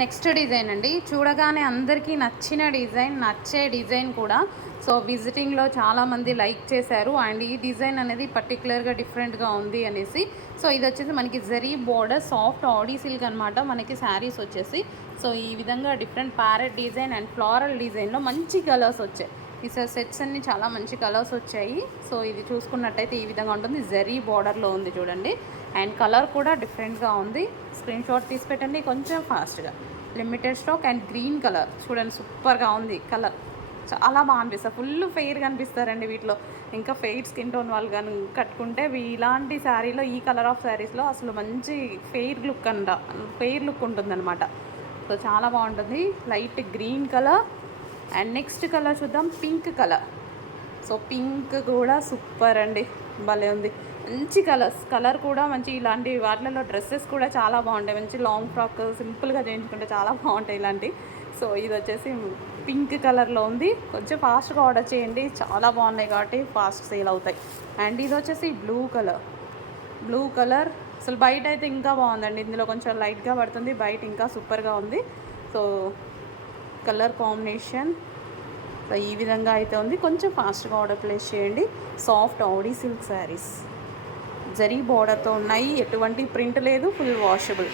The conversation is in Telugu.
నెక్స్ట్ డిజైన్ అండి. చూడగానే అందరికీ నచ్చిన డిజైన్, నచ్చే డిజైన్ కూడా. సో విజిటింగ్లో చాలామంది లైక్ చేశారు అండ్ ఈ డిజైన్ అనేది పర్టికులర్గా డిఫరెంట్గా ఉంది అనేసి. సో ఇది వచ్చేసి మనకి జరీ బోర్డర్ సాఫ్ట్ ఆడీ సిల్క్ అనమాట మనకి శారీస్ వచ్చేసి. సో ఈ విధంగా different parrot design and floral డిజైన్లో మంచి కలర్స్ వచ్చాయి. ఈ సెట్స్ అన్ని చాలా మంచి కలర్స్ వచ్చాయి. సో ఇది చూసుకున్నట్టయితే ఈ విధంగా ఉంటుంది. జరీ బార్డర్లో ఉంది చూడండి. అండ్ కలర్ కూడా డిఫరెంట్గా ఉంది. స్క్రీన్ షాట్ తీసి పెట్టండి కొంచెం ఫాస్ట్గా. Limited stock and green colour చూడండి, సూపర్గా ఉంది కలర్. చాలా బాగా అనిపిస్తుంది. ఫుల్ ఫెయిర్ కనిపిస్తారండి వీటిలో. ఇంకా ఫెయిర్ స్కిన్ టోన్ వాళ్ళు కానీ కట్టుకుంటే ఇలాంటి శారీలో, ఈ కలర్ ఆఫ్ శారీస్లో అసలు మంచి ఫెయిర్ లుక్ ఉంటుందన్నమాట. సో చాలా బాగుంటుంది. Light green colour and next colour చూద్దాం, పింక్ కలర్. సో పింక్ కూడా సూపర్ అండి, భలే ఉంది. మంచి కలర్ కూడా మంచి. ఇలాంటి వాటిలలో డ్రెస్సెస్ కూడా చాలా బాగుంటాయి. మంచి లాంగ్ ఫ్రాక్ సింపుల్గా చేయించుకుంటే చాలా బాగుంటాయి ఇలాంటి. సో ఇది వచ్చేసి పింక్ కలర్లో ఉంది. కొంచెం ఫాస్ట్గా ఆర్డర్ చేయండి, చాలా బాగున్నాయి కాబట్టి ఫాస్ట్ సేల్ అవుతాయి. అండ్ ఇది వచ్చేసి బ్లూ కలర్. అసలు బయట అయితే ఇంకా బాగుందండి. ఇందులో కొంచెం లైట్గా పడుతుంది, బయట ఇంకా సూపర్గా ఉంది. సో కలర్ కాంబినేషన్ ఈ విధంగా అయితే ఉంది. కొంచెం ఫాస్ట్గా ఆర్డర్ ప్లేస్ చేయండి. సాఫ్ట్ ఆడీ సిల్క్ శారీస్ జరీ బోర్డర్తో ఉన్నాయి. ఎటువంటి ప్రింట్ లేదు, ఫుల్ వాషబుల్.